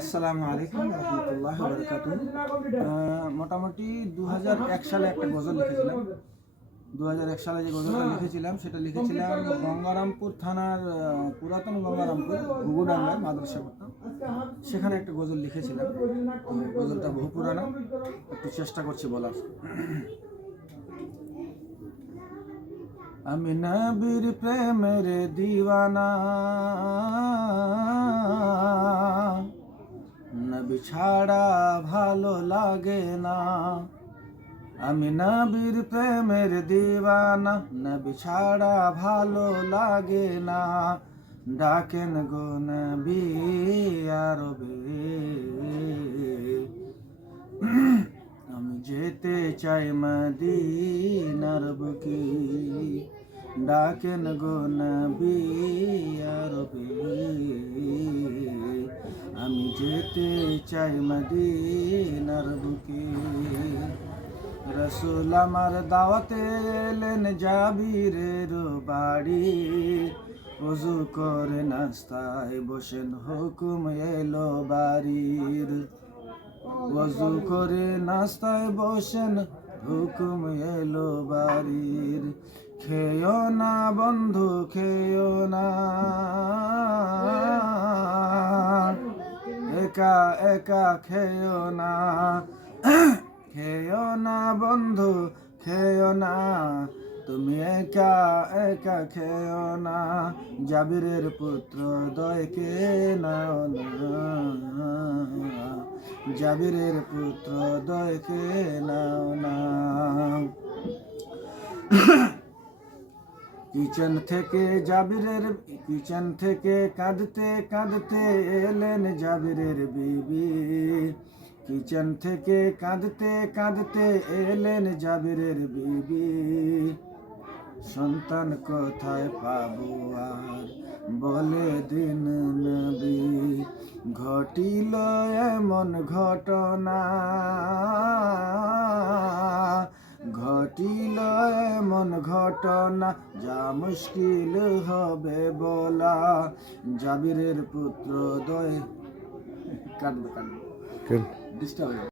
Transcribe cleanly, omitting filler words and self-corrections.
আসসালামু আলাইকুম রহমতুল্লাহ বারাকাতুহু। মোটামুটি 2001 সালে একটা গজল লিখেছিলাম। 2001 সালে যে গজলটা লিখেছিলাম সেটা লিখেছিলাম গঙ্গারামপুর থানার পুরাতন গঙ্গারামপুর ঘুঘুডাঙ্গায় মাদ্রাসা করতাম, সেখানে একটা গজল লিখেছিলাম। গজলটা বহু পুরানা, একটু চেষ্টা করছি বলার। আমি নবীর প্রেমের দিওয়ানা, নবী ছাড়া ভালো লাগে না। আমি নবীর প্রেমের দিওয়ানা, নবী ছাড়া ভালো লাগে না। ডাকেন গো নবী আরবে, আমি যেতে চাই মদিনার বুকে। ডাকেন গো নবী আরবে, আমি যেতে চাই মদিনার বুকে। রসুল আমার দাওয়াতে এলেন জাবিরের বাড়ি, ওযু করে নাস্তায় বসেন হুকুম এলো বাড়ির। ওযু করে নাস্তায় বসেন হুকুম এলো বাড়ির। খেয়ো না বন্ধু খেয়ো না, একা একা খেয়ো না। খেয়ো না বন্ধু খেয়ো না, তুমি একা একা খেয়ো না। জাবিরের পুত্র দয়কে নাও না, জাবিরের পুত্র দয়কে নাও না। কিচেন থেকে কাঁদতে কাঁদতে এলেন জাবিরের বিবি। কিচেন থেকে কাঁদতে কাঁদতে এলেন জাবিরের বিবি। সন্তান কোথায় পাবো আর বলে দিন নবী, ঘটিল এমন ঘটনা, ঘটিল এমন ঘটনা, যা মুশকিল হবে বলা। জাবিরের পুত্র দয় কাঁদবে ডিস্টার্ব